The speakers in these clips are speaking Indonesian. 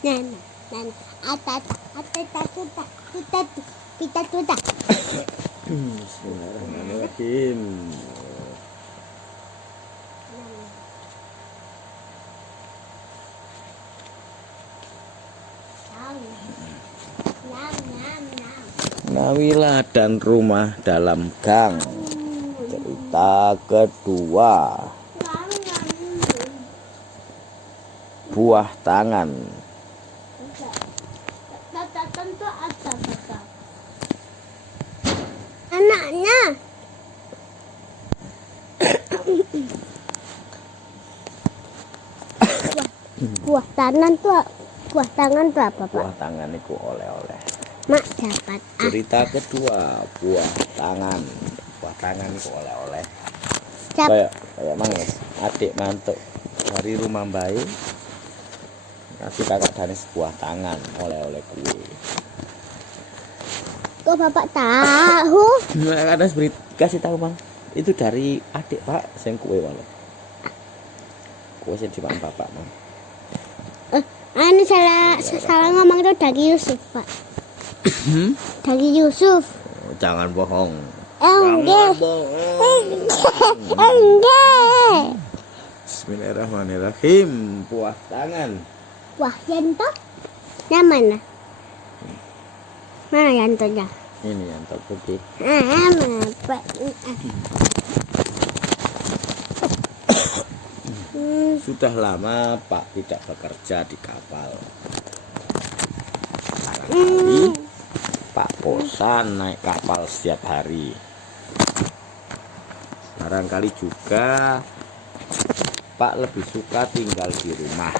Nana, nana, atata, atata, tuta, tuta, tuta, tuta. Bismillahirrahmanirrahim. Nawila dan rumah dalam gang. Cerita kedua. Buah tangan. Anaknya. Buah tangan tuh apa, Pak? Buah tangan itu oleh-oleh. Mak dapat Cerita kedua, buah tangan. Buah tangan itu oleh-oleh. Cap. Kayak manges, adik mantuk dari rumah bayi. Kasih kakak Danis buah tangan oleh-oleh kue. Kok Bapak tahu? Ada berit kasih tahu bang. Itu dari adik pak, saya kue walau. Kue saya dimakan bapak bang. Ini salah ngomong itu dari Yusuf, Pak. Dari Yusuf. Oh, jangan bohong. Enggak. Enggak. Bismillahirrahmanirrahim. Buah tangan. Wah, Yanto. Yang mana? Mana Yantonya? Ini yang terputih. Apa? Sudah lama Pak tidak bekerja di kapal. Barangkali Pak bosan naik kapal setiap hari. Barangkali juga Pak lebih suka tinggal di rumah.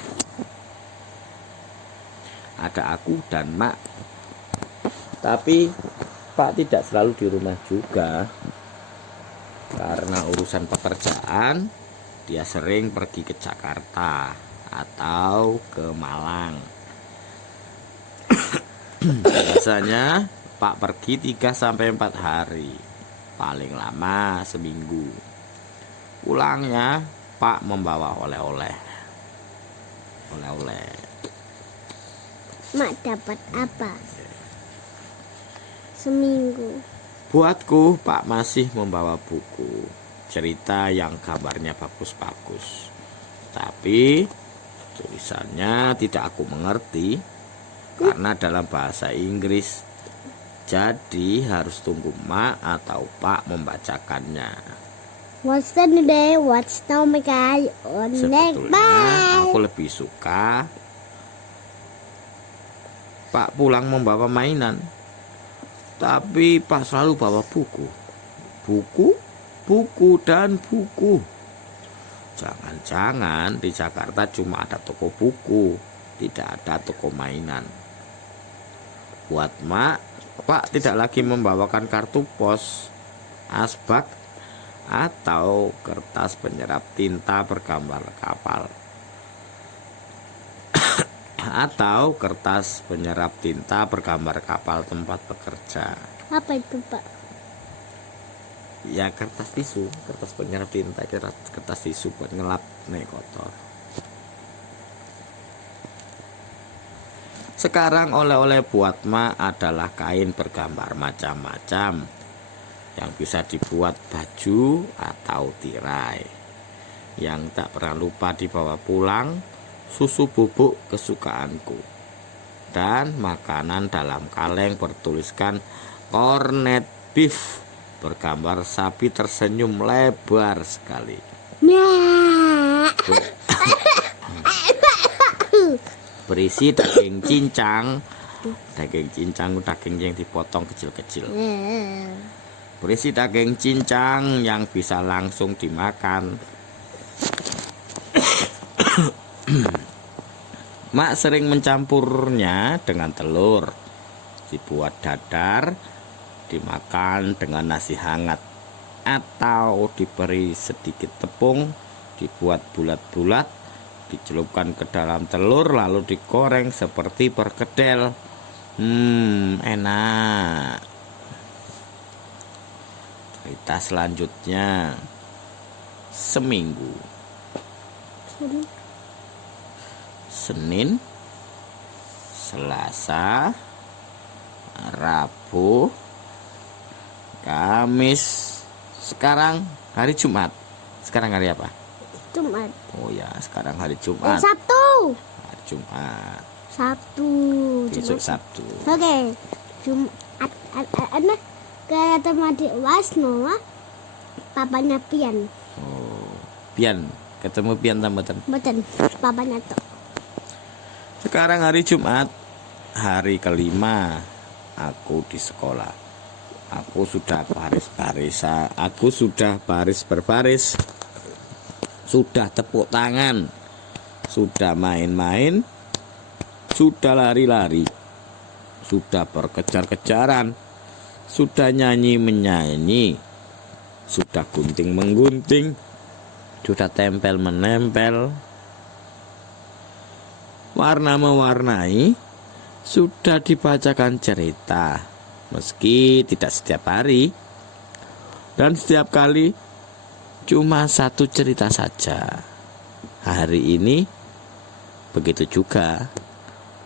Ada aku dan Mak. Tapi Pak tidak selalu di rumah juga. Karena urusan pekerjaan, dia sering pergi ke Jakarta atau ke Malang. Biasanya Pak pergi 3-4 hari, paling lama seminggu. Pulangnya Pak membawa oleh-oleh. Mak dapat apa? Seminggu. Buatku Pak masih membawa buku cerita yang gambarnya bagus-bagus. Tapi tulisannya tidak aku mengerti karena dalam bahasa Inggris. Jadi harus tunggu Mak atau Pak membacakannya. What's the day? What's the guy on next? Sebetulnya aku lebih suka Pak pulang membawa mainan. Tapi Pak selalu bawa buku. Buku dan buku. Jangan-jangan di Jakarta cuma ada toko buku, tidak ada toko mainan. Buat Mak, Pak tidak lagi membawakan kartu pos, asbak, atau kertas penyerap tinta bergambar kapal. Atau kertas penyerap tinta bergambar kapal tempat bekerja. Apa itu, Pak? Ya kertas tisu, kertas penyerap tinta, kertas tisu buat ngelap nih kotor. Sekarang oleh-oleh buat Mak adalah kain bergambar macam-macam yang bisa dibuat baju atau tirai. Yang tak pernah lupa dibawa pulang, susu bubuk kesukaanku, dan makanan dalam kaleng bertuliskan corned beef bergambar sapi tersenyum lebar sekali. Berisi daging cincang. Daging cincang daging yang dipotong kecil-kecil. Berisi daging cincang yang bisa langsung dimakan. Mak sering mencampurnya dengan telur, dibuat dadar, dimakan dengan nasi hangat, atau diberi sedikit tepung, dibuat bulat-bulat, dicelupkan ke dalam telur lalu digoreng seperti perkedel. Enak. Cerita selanjutnya, seminggu. Senin, Selasa, Rabu, Kamis. Sekarang hari Jumat. Sekarang hari apa? Jumat. Oh ya, sekarang hari Jumat. Sabtu. Hari Jumat. Sabtu. Besok Jumat. Sabtu. Oke. Jumat. Ana ke teman di Wasno. Papanya Pian. Oh, Pian. Ketemu Pian tambahan. Betul. Papanya tuh. Sekarang hari Jumat, hari kelima aku di sekolah. Aku sudah baris berbaris, sudah tepuk tangan, sudah main-main, sudah lari-lari, sudah berkejar-kejaran, sudah nyanyi-menyanyi, sudah gunting-menggunting, sudah tempel-menempel, warna mewarnai, sudah dibacakan cerita, meski tidak setiap hari dan setiap kali, cuma satu cerita saja. Hari ini begitu juga.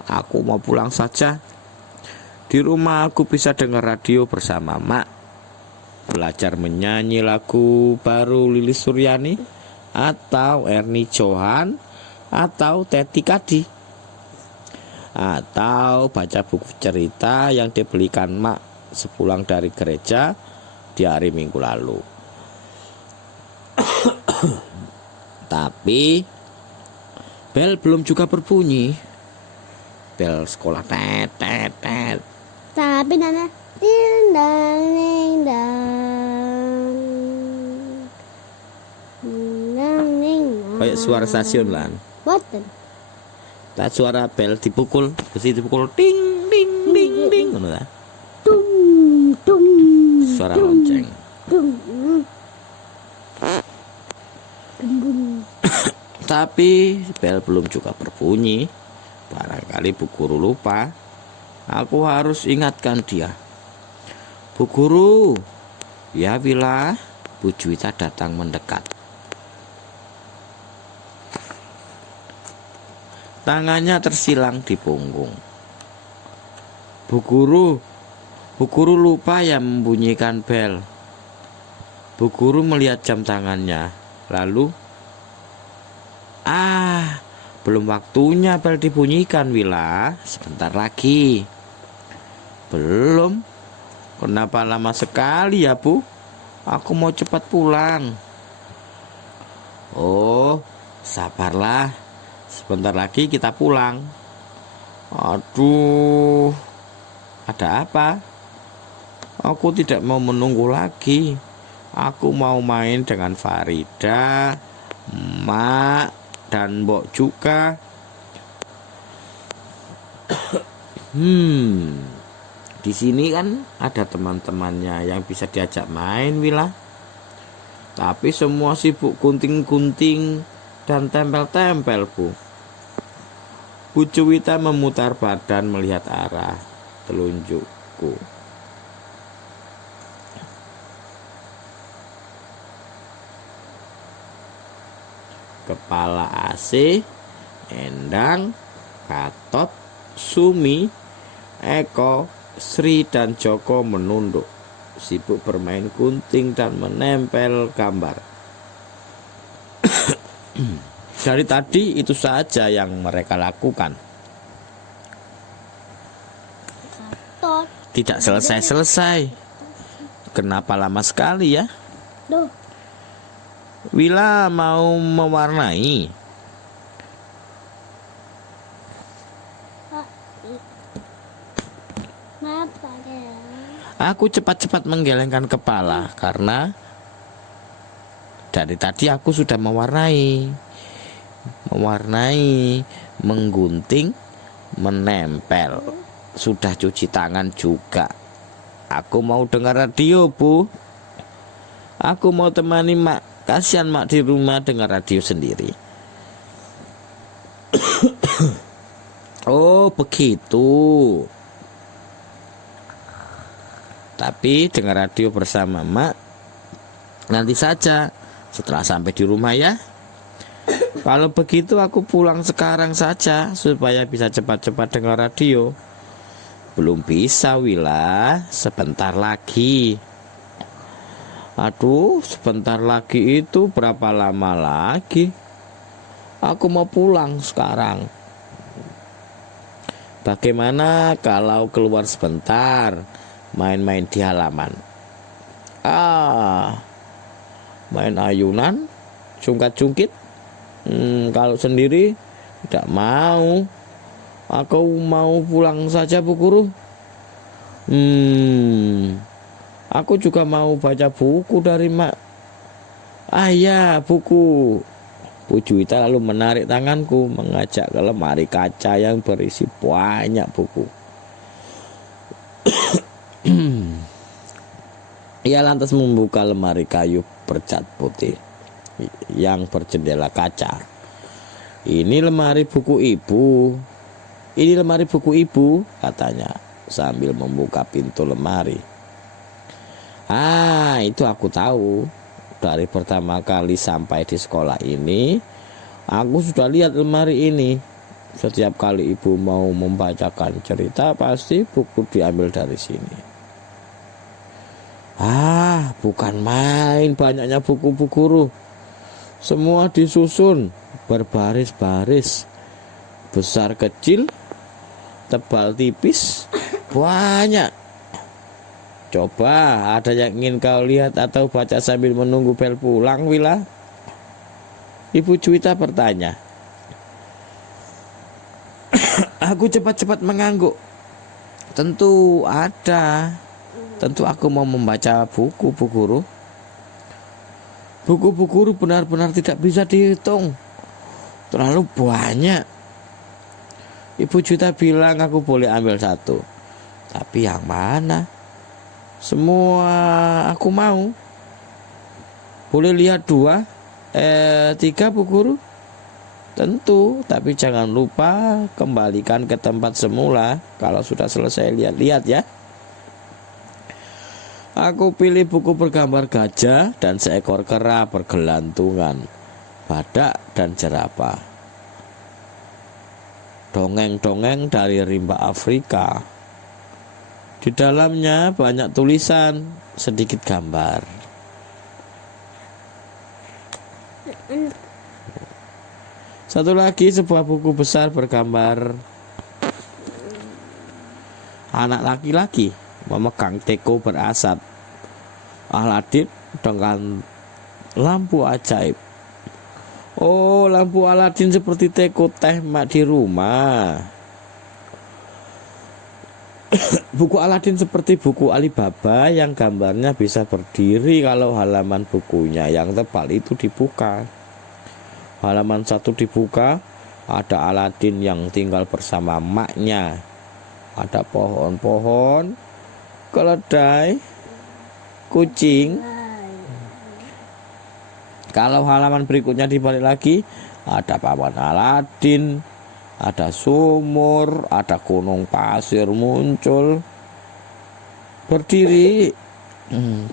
Aku mau pulang saja. Di rumah aku bisa dengar radio bersama Mak, belajar menyanyi lagu baru Lilis Suryani atau Ernie Johan atau Teti Kadi, atau baca buku cerita yang dibelikan Mak sepulang dari gereja di hari Minggu lalu. Tapi bel belum juga berbunyi. Bel sekolah tet tet tet. Tapi Nana dindang dindang dindang dindang. Kayak suara stasiun lah. Boten. Tak suara bel dipukul, mesti dipukul ding ding ding ding ngono ta. Tung tung. Suara lonceng. Tung. Tung. Tapi bel belum juga berbunyi. Barangkali Bu Guru lupa. Aku harus ingatkan dia. Bu Guru, ya Wila. Bu Juwita datang mendekat. Tangannya tersilang di punggung. Bu Guru lupa ya membunyikan bel. Bu Guru melihat jam tangannya. Lalu, belum waktunya bel dibunyikan Wila. Sebentar lagi. Belum. Kenapa lama sekali ya Bu? Aku mau cepat pulang. Oh, sabarlah. Sebentar lagi kita pulang. Aduh, ada apa? Aku tidak mau menunggu lagi. Aku mau main dengan Farida, Mak, dan Mbok juga. Di sini kan ada teman-temannya yang bisa diajak main, Wila. Tapi semua sibuk gunting-gunting dan tempel-tempel, Bu. Bu Juwita memutar badan melihat arah telunjukku. Kepala AC, Endang, Gatot, Sumi, Eko, Sri dan Joko menunduk, sibuk bermain gunting dan menempel gambar. Dari tadi itu saja yang mereka lakukan. Tot. Tidak selesai-selesai. Kenapa lama sekali ya? Duh. Wila mau mewarnai. Kenapa ya? Aku cepat-cepat menggelengkan kepala karena dari tadi aku sudah mewarnai, menggunting, menempel. Sudah cuci tangan juga. Aku mau dengar radio, Bu. Aku mau temani Mak. Kasihan Mak di rumah dengar radio sendiri. Oh, begitu. Tapi dengar radio bersama Mak nanti saja setelah sampai di rumah ya. Kalau begitu aku pulang sekarang saja supaya bisa cepat-cepat dengar radio. Belum bisa, Wila, sebentar lagi. Aduh, sebentar lagi itu berapa lama lagi? Aku mau pulang sekarang. Bagaimana kalau keluar sebentar, main-main di halaman? Main ayunan, jungkat-jungkit. Kalau sendiri tidak mau. Aku mau pulang saja, Bu Guru. Aku juga mau baca buku dari Mak. Ya, buku. Bu Juwita lalu menarik tanganku, mengajak ke lemari kaca yang berisi banyak buku. Ia lantas membuka lemari kayu bercat putih yang berjendela kaca. Ini lemari buku ibu. Ini lemari buku ibu, katanya sambil membuka pintu lemari. Itu aku tahu. Dari pertama kali sampai di sekolah ini, aku sudah lihat lemari ini. Setiap kali ibu mau membacakan cerita, pasti buku diambil dari sini. Bukan main banyaknya buku-buku Guru. Semua disusun berbaris-baris, besar kecil, tebal tipis, banyak. Coba ada yang ingin kau lihat atau baca sambil menunggu bel pulang, Wila? Ibu Juwita bertanya. Aku cepat-cepat mengangguk. Tentu ada. Tentu aku mau membaca buku, Bu Guru. Buku-buku Guru benar-benar tidak bisa dihitung. Terlalu banyak. Ibu Juwita bilang aku boleh ambil satu. Tapi yang mana? Semua aku mau. Boleh lihat 2, 3, Bu Guru? Tentu, tapi jangan lupa kembalikan ke tempat semula kalau sudah selesai lihat-lihat ya. Aku pilih buku bergambar gajah dan seekor kera bergelantungan, badak dan jerapah. Dongeng-dongeng dari rimba Afrika. Di dalamnya banyak tulisan, sedikit gambar. Satu lagi sebuah buku besar bergambar anak laki-laki memegang teko berasap, Aladin dengan lampu ajaib. Lampu Aladin seperti teko teh mak di rumah. Buku Aladin seperti buku Alibaba yang gambarnya bisa berdiri kalau halaman bukunya yang tebal itu dibuka. Halaman 1 dibuka, ada Aladin yang tinggal bersama maknya. Ada pohon-pohon, keledai, kucing. Kalau halaman berikutnya dibalik lagi, ada paman Aladin, ada sumur, ada gunung pasir muncul berdiri.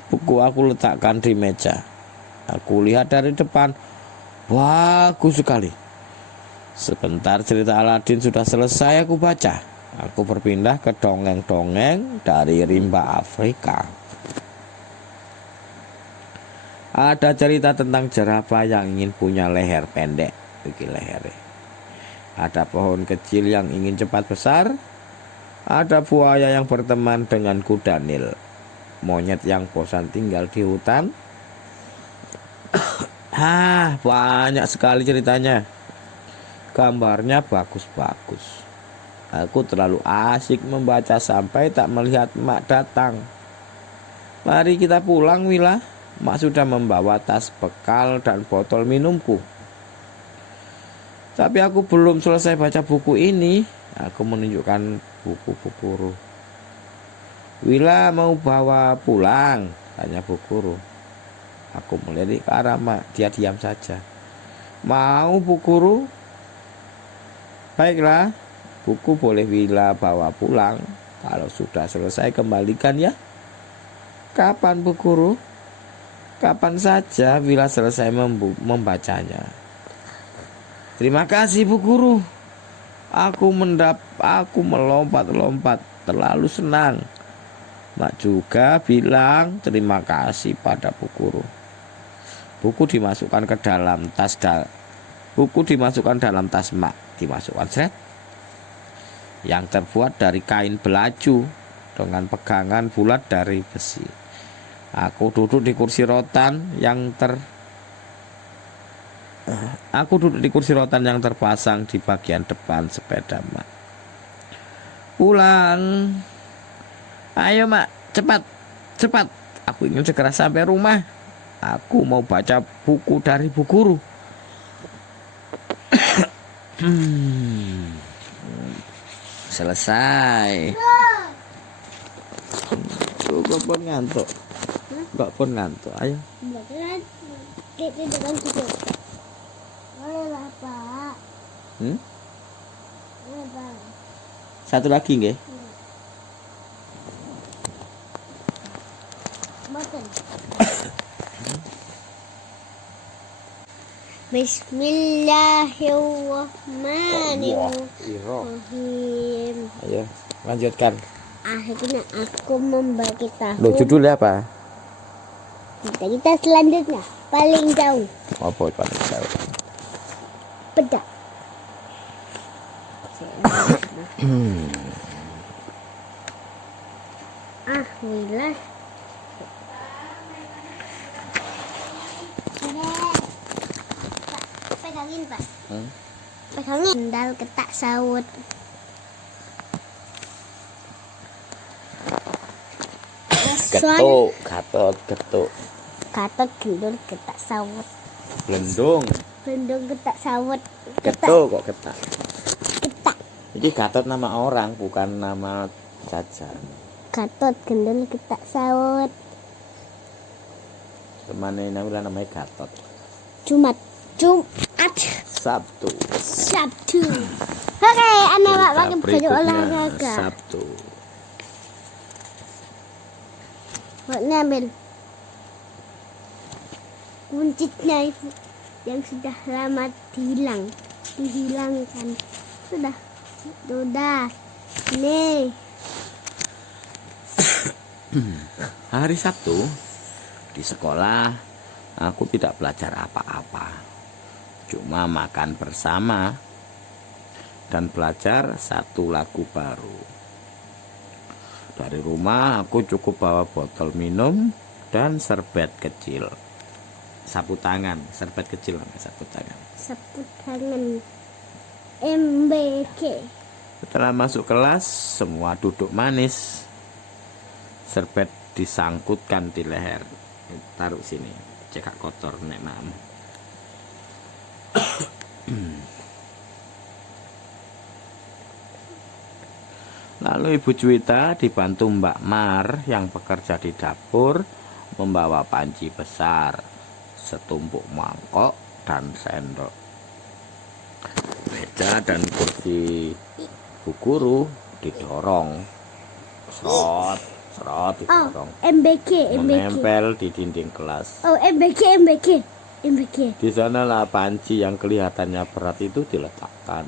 Buku aku letakkan di meja. Aku lihat dari depan. Bagus sekali. Sebentar cerita Aladin sudah selesai aku baca. Aku berpindah ke dongeng-dongeng dari rimba Afrika. Ada cerita tentang jerapah yang ingin punya leher pendek. Begini lehernya. Ada pohon kecil yang ingin cepat besar. Ada buaya yang berteman dengan kuda Nil. Monyet yang bosan tinggal di hutan. Banyak sekali ceritanya. Gambarnya bagus-bagus. Aku terlalu asik membaca sampai tak melihat Mak datang. Mari kita pulang, Wila. Mak sudah membawa tas bekal dan botol minumku. Tapi aku belum selesai baca buku ini. Aku menunjukkan buku-buku Guru. Wila mau bawa pulang, tanya Bu Guru. Aku melirik ke arah Mak. Dia diam saja. Mau, Bu Guru? Baiklah, buku boleh Wila bawa pulang. Kalau sudah selesai kembalikan ya. Kapan, Bu Guru? Kapan saja Wila selesai membacanya. Terima kasih Bu Guru. Aku melompat-lompat terlalu senang. Mak juga bilang terima kasih pada Bu Guru. Buku dimasukkan dalam tas Mak, dimasukkan seret yang terbuat dari kain belaju dengan pegangan bulat dari besi. Aku duduk di kursi rotan yang terpasang di bagian depan sepeda Mak. Pulang. Ayo Mak, cepat. Aku ingin segera sampai rumah. Aku mau baca buku dari Bu Guru. Selesai. Kok pun ngantuk. Ayo. Belakangan kita dengan tidur. Boleh lah Pak. Boleh Pak. Satu lagi nggih. Makan. Bismillahirrahmanirrahim. Ayo, lanjutkan. Akhirnya aku membagi tahu. Loh, judulnya apa? Kita selanjutnya paling jauh. Apa paling jauh? Pedak. Wilah. Pegangin Pak. Pegangin. Sendal ketak sawut. Getuk. Gatot gendul ketak sawut. Blendung. Blendung ketak sawut. Getuk kok ketak. Ketak. Ini Gatot nama orang, bukan nama jajan. Gatot gendul ketak sawut. Kemana namanya Gatot? Jumat. Sabtu. Oke, aneh Pak pakai baju Berikutnya olahraga. Sabtu. Buatnya ambil kuncitnya itu yang sudah lama dihilangkan. Sudah. Nih. Hari Sabtu di sekolah aku tidak belajar apa-apa, cuma makan bersama dan belajar satu lagu baru. Dari rumah aku cukup bawa botol minum dan serbet kecil, sapu tangan, serbet kecil, sapu tangan. MBK. Setelah masuk kelas semua duduk manis. Serbet disangkutkan di leher. Taruh sini, cekak kotor nek mam. Lalu Ibu Juwita dibantu Mbak Mar yang bekerja di dapur membawa panci besar, setumpuk mangkok dan sendok. Meja dan kursi Bu Guru didorong, serot didorong. MBK. Menempel di dinding kelas. MBK. Di sanalah panci yang kelihatannya berat itu diletakkan,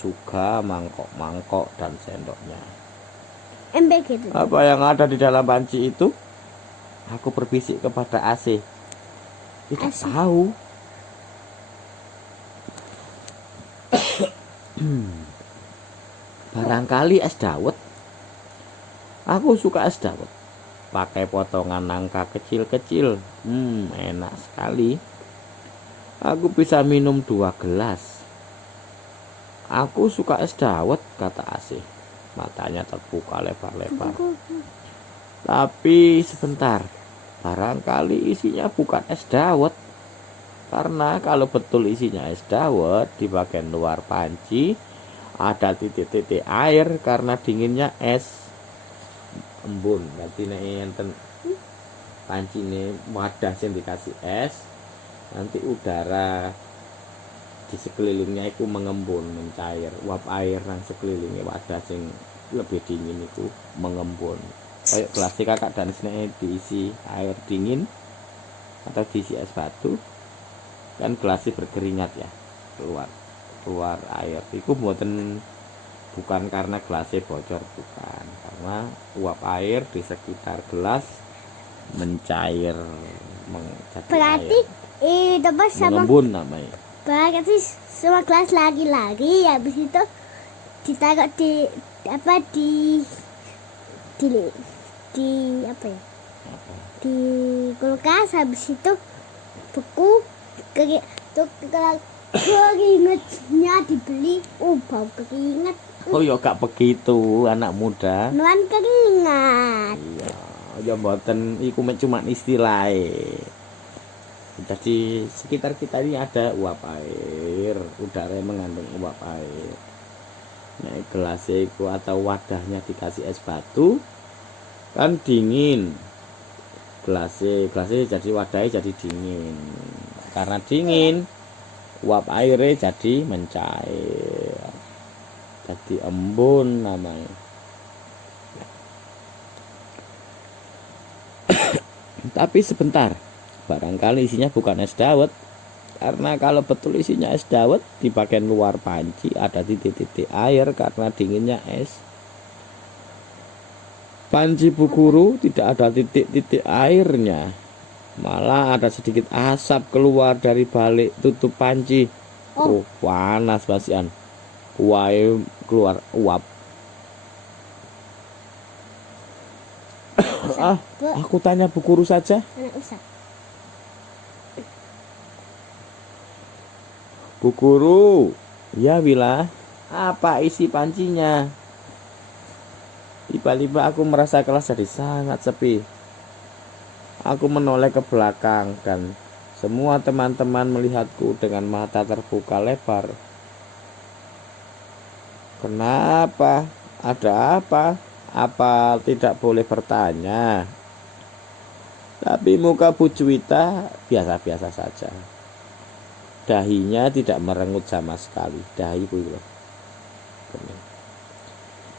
juga mangkok-mangkok dan sendoknya. MBK itu. Apa yang ada di dalam panci itu? Aku berbisik kepada AC. Tidak tahu. Barangkali es dawet. Aku suka es dawet. Pakai potongan nangka kecil-kecil. Enak sekali. Aku bisa minum 2 gelas. Aku suka es dawet, kata Asih. Matanya terbuka lebar-lebar. Tapi sebentar, barangkali isinya bukan es dawet. Karena kalau betul isinya es dawet, di bagian luar panci ada titik-titik air karena dinginnya es. Embun, nanti enten panci ini wadah yang dikasih es, nanti udara di sekelilingnya itu mengembun, mencair. Uap air yang sekelilingnya wadah yang lebih dingin itu mengembun. Kayak plastik kakak dan sini diisi air dingin atau diisi es batu, kan gelasnya berkeringat ya keluar. keluar air. Iku bukan karena gelasnya bocor, bukan, karena uap air di sekitar gelas mencair, menjadi Berarti air. itu sama Mengembun namanya. berarti semua kelas lagi-lagi habis itu ditaruh di apa di apa ya? Apa? Di kulkas, habis itu buku keringetnya dibeli. Bau keringet. Oh ya gak begitu anak muda. Nuan keringat. Iya, ya mboten iku cuma istilah. Jadi sekitar kita ini ada uap air, udara yang mengandung uap air. Nah, gelasnya itu atau wadahnya dikasih es batu kan dingin. Gelasnya jadi wadahnya jadi dingin. Karena dingin, uap airnya jadi mencair. Jadi embun namanya. Tapi sebentar, barangkali isinya bukan es dawet. Karena kalau betul isinya es dawet, di bagian luar panci ada titik-titik air karena dinginnya es. Panci Bu Guru tidak ada titik-titik airnya, malah ada sedikit asap keluar dari balik tutup panci. Oh, panas basian. Uai keluar uap. Aku tanya Bu Guru saja. Anak usah. Bu Guru, ya Wila, apa isi pancinya? Tiba-tiba aku merasa kelas jadi sangat sepi. Aku menoleh ke belakang dan semua teman-teman melihatku dengan mata terbuka lebar. Kenapa? Ada apa? Apa tidak boleh bertanya? Tapi muka Bu Juwita biasa-biasa saja. Dahinya tidak merengut sama sekali. Dahi Bu loh.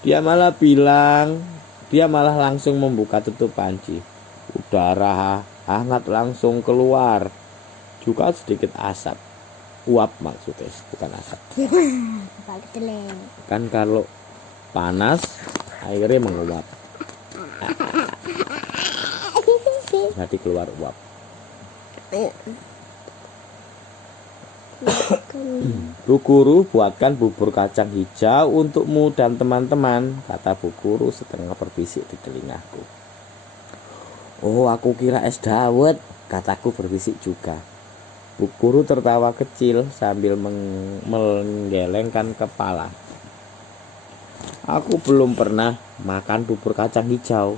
Dia malah langsung membuka tutup panci. Udara hangat langsung keluar. Juga sedikit asap. Uap maksudnya, bukan asap. Kan kalau panas airnya menguap. Jadi keluar uap. Bu Guru buatkan bubur kacang hijau untukmu dan teman-teman, kata Bu Guru setengah berbisik di telingaku. Oh, aku kira es dawet, kataku berbisik juga. Bu Guru tertawa kecil sambil menggelengkan kepala. Aku belum pernah makan bubur kacang hijau.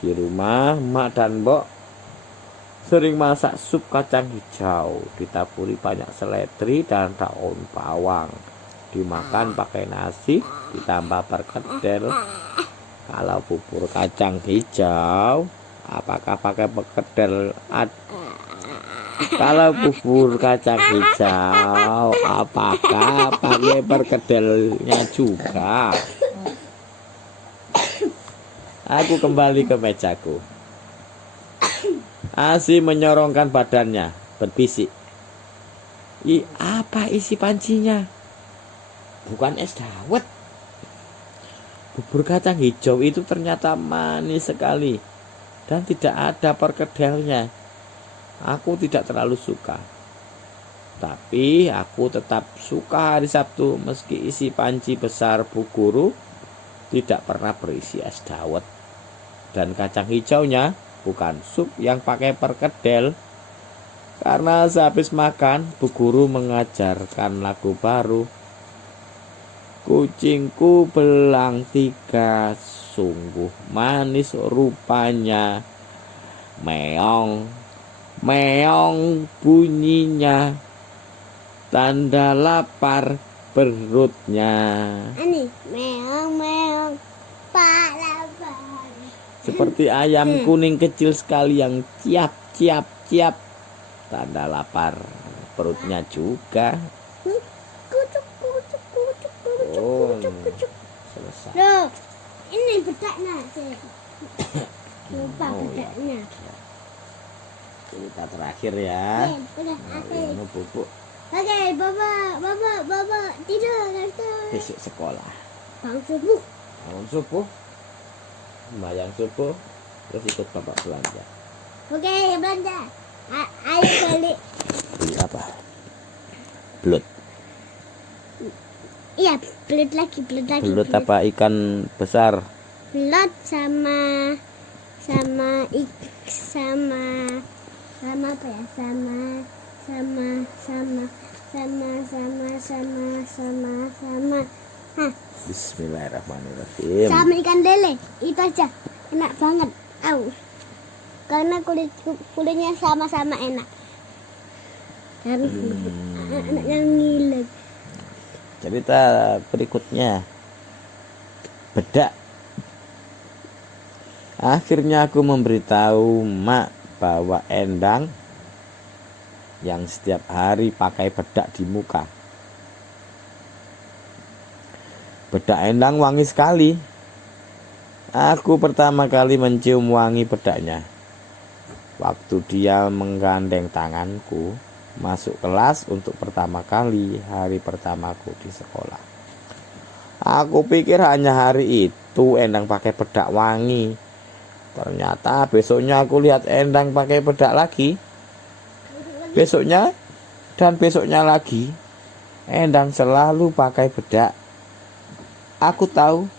Di rumah, Mak dan Mbok sering masak sup kacang hijau, ditaburi banyak seledri dan daun bawang. Dimakan pakai nasi, ditambah perkedel. Kalau bubur kacang hijau, apakah pakai perkedel? Kalau bubur kacang hijau, apakah pakai perkedelnya juga? Aku kembali ke mejaku. Asi menyorongkan badannya, berbisik. Apa isi pancinya? Bukan es dawet. Bubur kacang hijau itu ternyata manis sekali dan tidak ada perkedelnya. Aku tidak terlalu suka. Tapi aku tetap suka hari Sabtu meski isi panci besar Bu Guru tidak pernah berisi es dawet. Dan kacang hijaunya bukan sup yang pakai perkedel. Karena sehabis makan, Bu Guru mengajarkan lagu baru. Kucingku belang tiga, sungguh manis rupanya. Meong, meong bunyinya, tanda lapar perutnya. Ani, meong, Pak lapar. Seperti ayam kuning kecil sekali yang ciap, ciap, ciap. Tanda lapar perutnya juga. Oh, selesai. Loh, ini bedaknya sih. Lupa bedaknya. Cerita terakhir ya. Udah, akhir. Ini bubuk. Oke, Baba tidur kantor. Besok sekolah. Bangun subuh. Bangun subuh, sembahyang subuh, terus ikut bapak belanja. Oke, belanja. Ayo balik. Beli apa? Belut. Iya, belut lagi. Belut apa ikan besar? Belut sama apa ya? Sama. Hah, Bismillahirrahmanirrahim. sama ikan lele. Itu aja. Enak banget. Au. Karena kulitnya sama-sama enak. Dan anaknya ngiler. Cerita berikutnya, bedak. Akhirnya aku memberitahu mak bahwa Endang yang setiap hari pakai bedak di muka. Bedak Endang wangi sekali. Aku pertama kali mencium wangi bedaknya waktu dia menggandeng tanganku masuk kelas untuk pertama kali hari pertamaku di sekolah. Aku pikir hanya hari itu Endang pakai bedak wangi. Ternyata besoknya aku lihat Endang pakai bedak lagi. Besoknya dan besoknya lagi Endang selalu pakai bedak. Aku tahu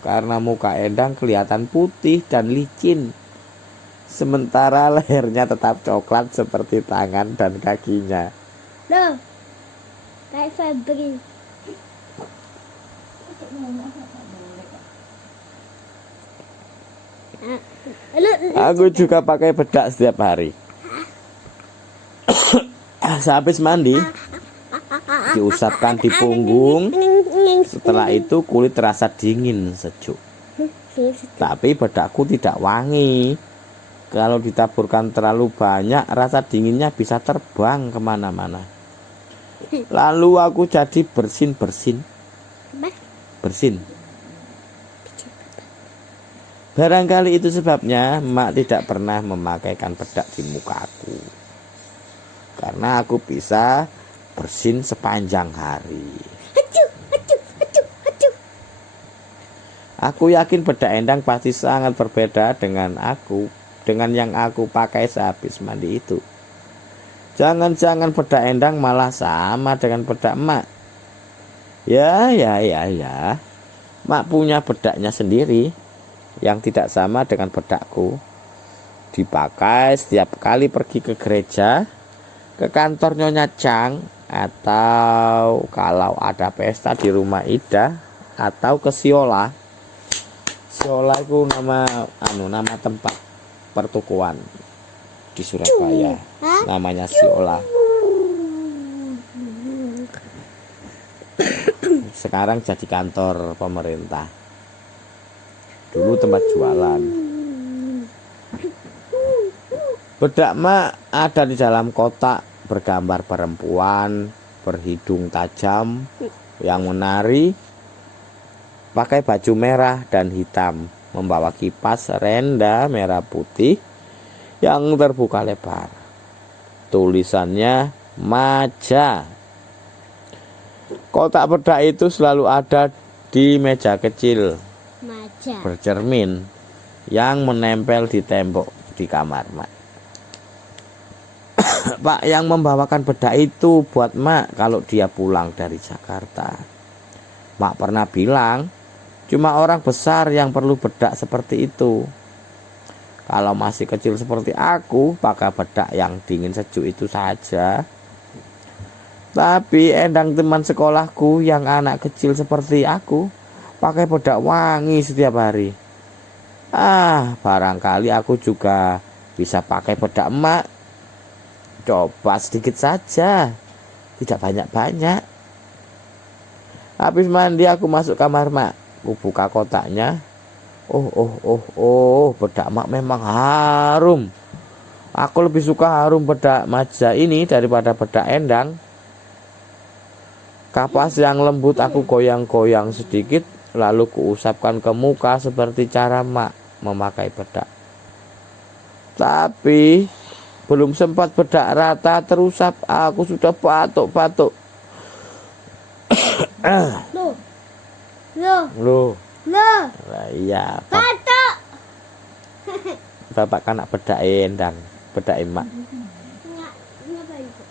karena muka Endang kelihatan putih dan licin, sementara lehernya tetap coklat seperti tangan dan kakinya. Loh, kayak Febri. Aku juga pakai bedak setiap hari. Sehabis mandi, diusapkan di punggung. Setelah itu kulit terasa dingin sejuk. Tapi bedakku tidak wangi. Kalau ditaburkan terlalu banyak, rasa dinginnya bisa terbang kemana-mana. Lalu aku jadi bersin. Barangkali itu sebabnya mak tidak pernah memakaikan bedak di mukaku. Karena aku bisa bersin sepanjang hari. Aku yakin bedak Endang pasti sangat berbeda dengan yang aku pakai sehabis mandi itu. Jangan-jangan bedak Endang malah sama dengan bedak mak. Ya. Mak punya bedaknya sendiri yang tidak sama dengan bedakku. Dipakai setiap kali pergi ke gereja, ke kantor Nyonya Chang, atau kalau ada pesta di rumah Ida, atau ke Siola. Siola itu nama tempat pertukuan di Surabaya. Namanya Siola. Sekarang jadi kantor pemerintah. Dulu tempat jualan. Bedak mak ada di dalam kotak bergambar perempuan berhidung tajam yang menari, pakai baju merah dan hitam, membawa kipas renda merah putih yang terbuka lebar. Tulisannya Maja. Kotak bedak itu selalu ada di meja kecil bercermin yang menempel di tembok di kamar mak. Pak yang membawakan bedak itu buat mak kalau dia pulang dari Jakarta. Mak pernah bilang cuma orang besar yang perlu bedak seperti itu. Kalau masih kecil seperti aku, pakai bedak yang dingin sejuk itu saja. Tapi Endang teman sekolahku yang anak kecil seperti aku pakai bedak wangi setiap hari. Barangkali aku juga bisa pakai bedak emak. Coba sedikit saja, tidak banyak-banyak. Habis mandi aku masuk kamar mak. Aku buka kotaknya. Bedak mak memang harum. Aku lebih suka harum bedak Maja ini daripada bedak Endang. Kapas yang lembut aku goyang-goyang sedikit, lalu kuusapkan ke muka seperti cara mak memakai bedak. Tapi Belum sempat bedak rata terusap, aku sudah batuk-batuk. Loh. Loh. Loh, Loh. lah iya, Batuk. bapak kan nak bedak Endang, bedak emak. Ngapa itu?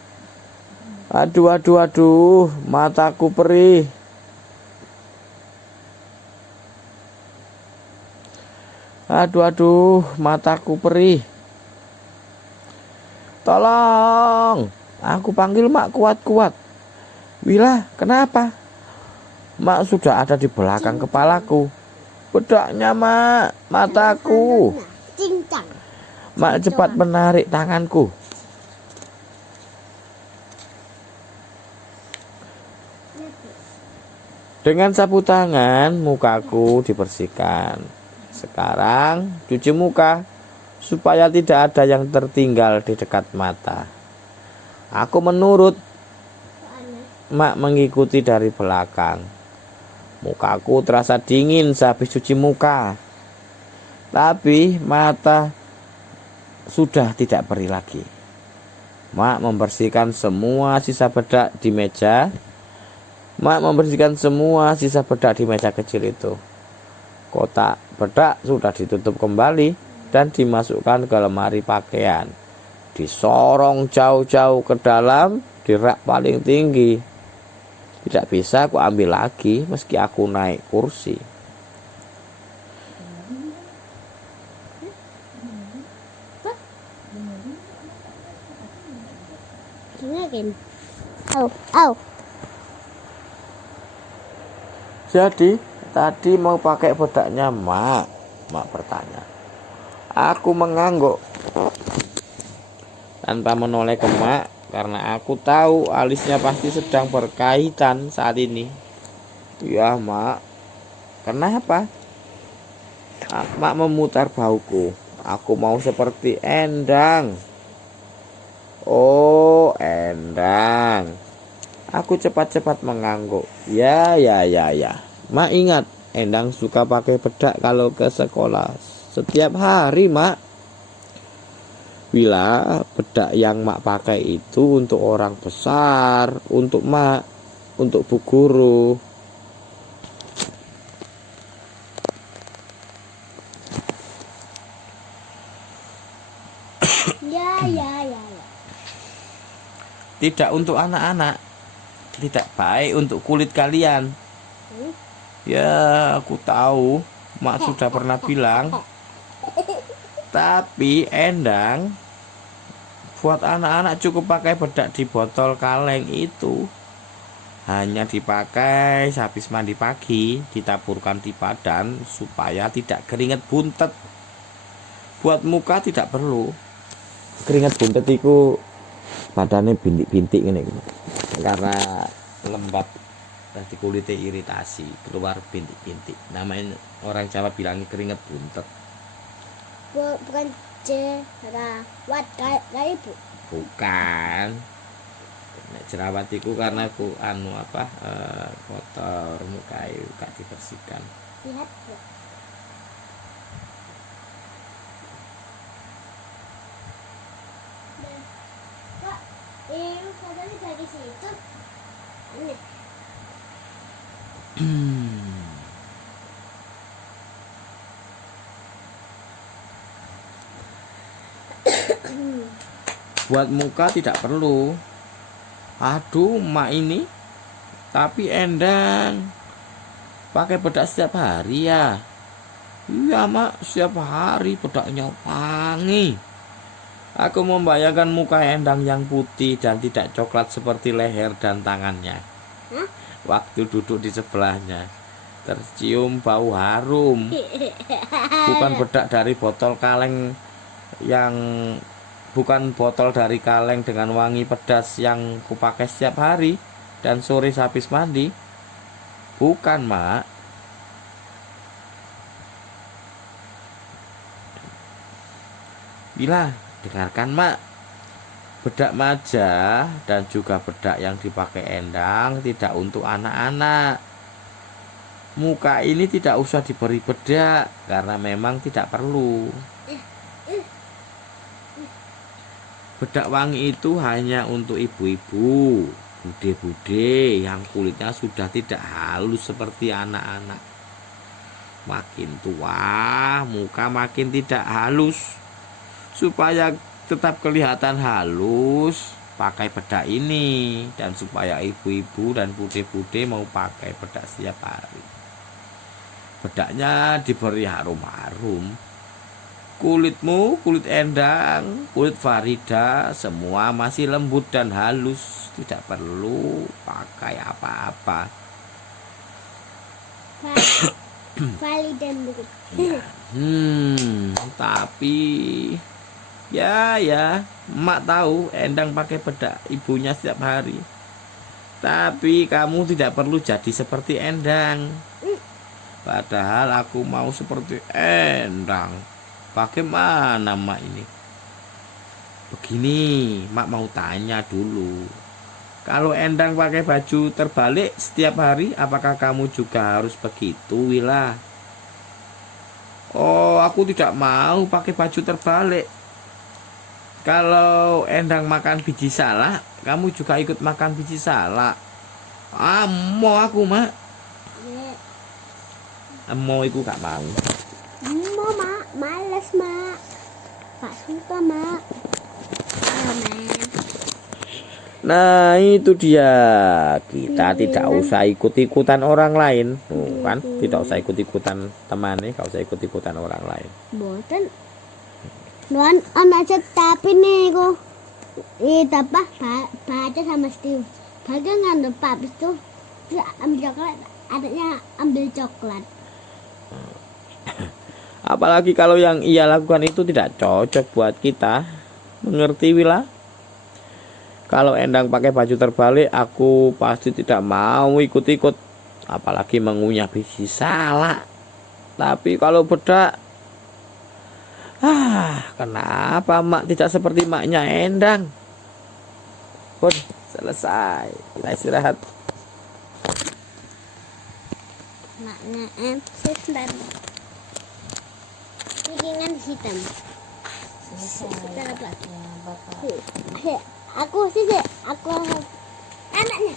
Aduh, aduh, aduh, mataku perih. Aduh, aduh, mataku perih. Tolong, aku panggil mak kuat-kuat. Wila, kenapa? Mak sudah ada di belakang kepalaku. Bedaknya, mak, mataku. Cincang. Mak cepat menarik tanganku. Dengan sapu tangan, mukaku dibersihkan. Sekarang, cuci muka, supaya tidak ada yang tertinggal di dekat mata. Aku menurut, mak mengikuti dari belakang. Mukaku terasa dingin sehabis cuci muka. Tapi mata sudah tidak perih lagi. Mak membersihkan semua sisa bedak di meja. Mak membersihkan semua sisa bedak di meja kecil itu. Kotak bedak sudah ditutup kembali dan dimasukkan ke lemari pakaian. Disorong jauh-jauh ke dalam di rak paling tinggi. Tidak bisa aku ambil lagi meski aku naik kursi. Au. Jadi tadi mau pakai bedaknya mak bertanya. Aku mengangguk tanpa menoleh ke mak karena aku tahu alisnya pasti sedang berkaitan saat ini. Ya mak, kenapa? Mak memutar bahuku. Aku mau seperti Endang. Oh, Endang. Aku cepat-cepat mengangguk. Ya. Mak ingat, Endang suka pakai bedak kalau ke sekolah. Setiap hari, mak. Bila bedak yang mak pakai itu untuk orang besar, untuk mak, untuk bu guru. Ya. Tidak untuk anak-anak. Tidak baik untuk kulit kalian. Ya, aku tahu. Mak sudah pernah bilang. Tapi Endang, buat anak-anak cukup pakai bedak di botol kaleng itu. Hanya dipakai habis mandi pagi, ditaburkan di badan supaya tidak keringat buntet. Buat muka tidak perlu. Keringat buntet itu badannya bintik-bintik ini. Karena lembab, di kulitnya iritasi, keluar bintik-bintik. Namanya orang Jawa bilangnya keringat buntet. Bukan jerawat kayak ibu. Bukan. Nek jerawat itu karena aku kotor muka gak dibersihkan. Lihat bu. Kak, katanya dari situ. Ini. Buat muka tidak perlu. Aduh, mak ini. Tapi Endang pakai bedak setiap hari ya. Iya mak, setiap hari bedaknya wangi. Aku membayangkan muka Endang yang putih dan tidak coklat seperti leher dan tangannya. Waktu duduk di sebelahnya, tercium bau harum. Bukan bedak dari botol kaleng yang bukan botol dari kaleng dengan wangi pedas yang kupakai setiap hari dan sore habis mandi. Bukan, mak. Bila, dengarkan, mak. Bedak maja dan juga bedak yang dipakai Endang tidak untuk anak-anak. Muka ini tidak usah diberi bedak karena memang tidak perlu. Bedak wangi itu hanya untuk ibu-ibu, bude-bude yang kulitnya sudah tidak halus seperti anak-anak. Makin tua, muka makin tidak halus. Supaya tetap kelihatan halus, pakai bedak ini. Dan supaya ibu-ibu dan bude-bude mau pakai bedak setiap hari. Bedaknya diberi harum-harum. Kulitmu, kulit Endang, kulit Farida, semua masih lembut dan halus. Tidak perlu pakai apa-apa. Valid dan begitu. Ya. Tapi ya, emak tahu Endang pakai bedak ibunya setiap hari. Tapi kamu tidak perlu jadi seperti Endang. Padahal aku mau seperti Endang. Bagaimana mak ini? Begini, mak mau tanya dulu. Kalau Endang pakai baju terbalik setiap hari, apakah kamu juga harus begitu, Wila? Oh, aku tidak mau pakai baju terbalik. Kalau Endang makan biji salak, kamu juga ikut makan biji salak. Mau aku, mak. Mau aku gak mau. Mau mak, males mak. Gak suka mak. Nah itu dia. Kita tidak usah ikut-ikutan orang lain. Kan tidak usah ikut-ikutan temannya. Gak usah ikut-ikutan orang lain. Boten. Luan aja tapi nih kok. Tapi baca sama Steve. Baca nggak lupa habis itu dia ambil coklat. Adanya ambil coklat. Apalagi kalau yang ia lakukan itu tidak cocok buat kita. Mengerti, Wila? Kalau Endang pakai baju terbalik, aku pasti tidak mau ikut-ikut. Apalagi mengunyah biji salak. Tapi kalau bedak, kenapa mak tidak seperti maknya Endang? Pun selesai. Kita istirahat. Maknya dan piringan hitam. Kita dapat. Aku sih, aku anaknya.